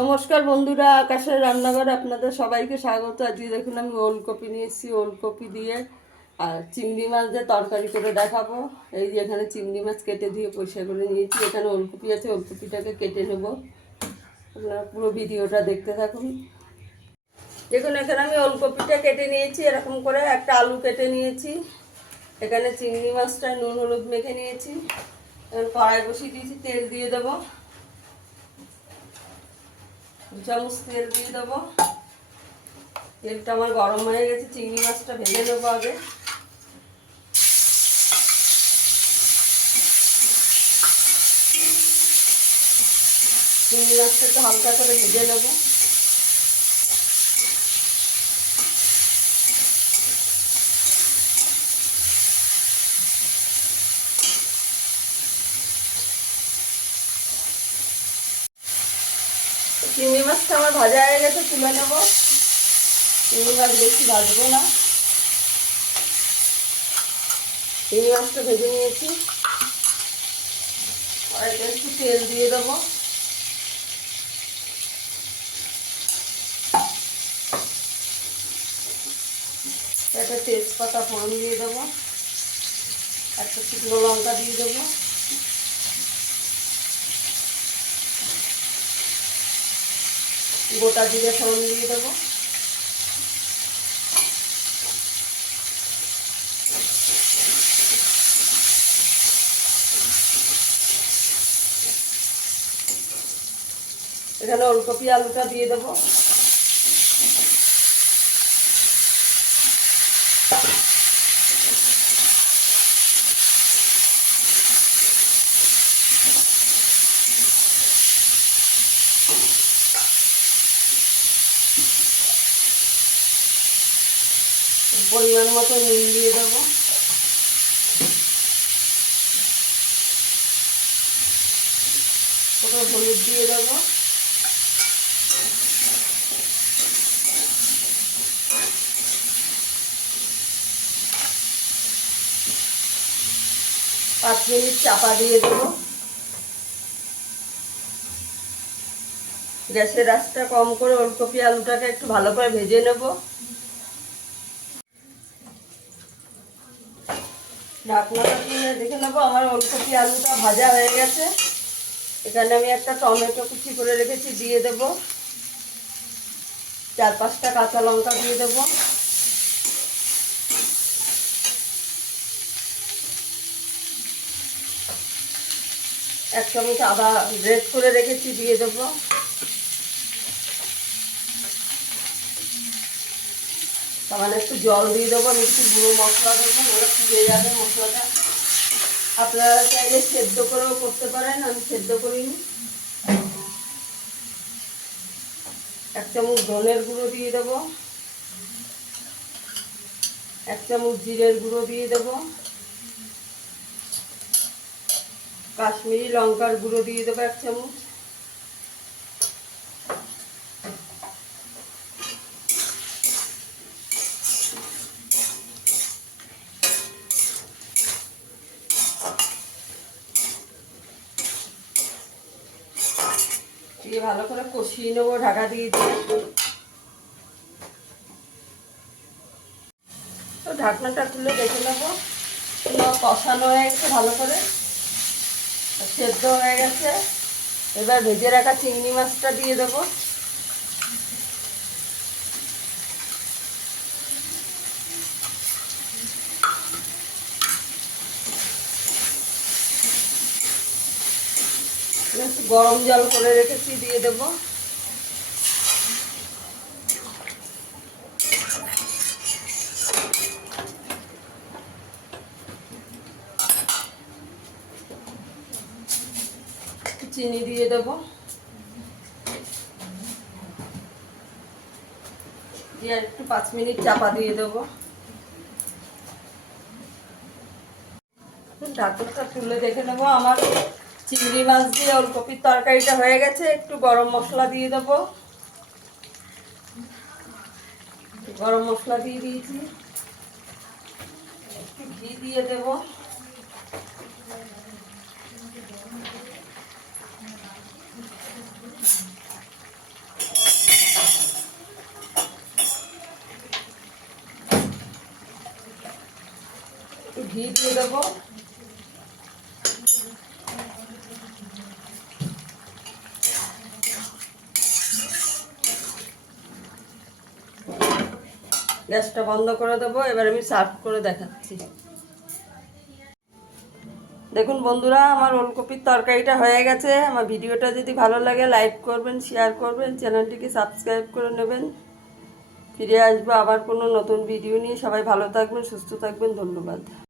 নমস্কার বন্ধুরা, আকাশের রান্নাঘরে আপনাদের সবাইকে স্বাগত। আজকে দেখুন আমি ওলকপি নিয়েছি, ওলকপি দিয়ে আর চিংড়ি মাছ দিয়ে তরকারি করে দেখাবো। এই যে এখানে চিংড়ি মাছ কেটে দিয়ে পরিষ্কার করে নিয়েছি, এখানে ওলকপি আছে, ওলকপিটাকে কেটে নেব। আপনারা পুরো ভিডিওটা দেখতে থাকুন। দেখুন এখানে আমি ওলকপিটা কেটে নিয়েছি, এরকম করে একটা আলু কেটে নিয়েছি। এখানে চিংড়ি মাছটা নুন হলুদ মেখে নিয়েছি। এখন কড়াই বসিয়ে দিয়েছি, তেল দিয়ে দেবো। 2 চামচ তেল দিয়ে দেবো। তেলটা আমার গরম হয়ে গেছে, চিংড়ি মাছটা ভেজে নেবো আগে। চিংড়ি মাছটা একটু হালকা করে ভেজে নেবো। চিংড়ি মাছটা আমার ভাজা হয়ে গেছে, তুলে নেবো। চিংড়ি মাছ বেশি ভাজবো না, চিংড়ি মাছটা ভেজে নিয়েছি। আর এটা একটু তেল দিয়ে দেবো। একটা তেজপাতা ফোড়ন দিয়ে দেবো, একটা শুকনো লঙ্কা দিয়ে দেবো, গোটা জিরে ফোড়ন দিয়ে দেবো। এখানে ওলকপি আলুটা দিয়ে দেবো। পরিমাণ মতো নুন দিয়ে দেবো। ওটা হলুদ দিয়ে দেবো। পাঁচ মিনিট চাপা দিয়ে দেবো। গ্যাসের আঁচটা কম করে ওলকপি আলুটাকে একটু ভালো করে ভেজে নেব। ঢাকনাটা দিয়ে দেখে নেবো আমার ওলকপি আলুটা ভাজা হয়ে গেছে। এখানে আমি একটা টমেটো কুচি করে রেখেছি, দিয়ে দেব। 4-5টা কাঁচা লঙ্কা দিয়ে দেবো। এক চামচ আদা গ্রেট করে রেখেছি, দিয়ে দেবো। তাহলে একটু জল দিয়ে দেবো, একটু গুঁড়ো মশলা দেবো, ওরা পুড়ে যাবে মশলাটা। আপনারা চাইলে সেদ্ধ করেও করতে পারেন, আমি সেদ্ধ করিনি। 1 চামচ ধনের গুঁড়ো দিয়ে দেবো, 1 চামচ জিরের গুঁড়ো দিয়ে দেবো, কাশ্মীরি লঙ্কার গুঁড়ো দিয়ে দেবো 1 চামচ। দিয়ে ভালো করে কষিয়ে নেবো ঢাকা দিয়ে দিয়ে। তো ঢাকনাটা তুলে দেখে নেবো, কষানো হয়ে গেছে ভালো করে, সেদ্ধ হয়ে গেছে। এবার ভেজে রাখা চিংড়ি মাছটা দিয়ে দেবো। একটু গরম জল করে রেখেছি, দিয়ে দেবো। চিনি দিয়ে দেবো, দিয়ে একটু 5 মিনিট চাপা দিয়ে দেবো। ঢাকনাটা তুলে দেখে নেবো আমার চিংড়ি মাছ দিয়ে ওলকপির তরকারিটা হয়ে গেছে। একটু গরম মশলা দিয়ে দেবো, গরম মশলা দিয়ে দিয়েছি। একটু ঘি দিয়ে দেবো। ঘি দিয়ে দেবো। গ্যাসটা বন্ধ করে দেবো। এবার আমি সার্ভ করে দেখাচ্ছি। দেখুন বন্ধুরা, আমার ওলকপির তরকারিটা হয়ে গেছে। আমার ভিডিওটা যদি ভালো লাগে লাইক করবেন, শেয়ার করবেন, চ্যানেলটিকে সাবস্ক্রাইব করে নেবেন। ফিরে আসবো আবার কোনো নতুন ভিডিও নিয়ে। সবাই ভালো থাকবেন, সুস্থ থাকবেন। ধন্যবাদ।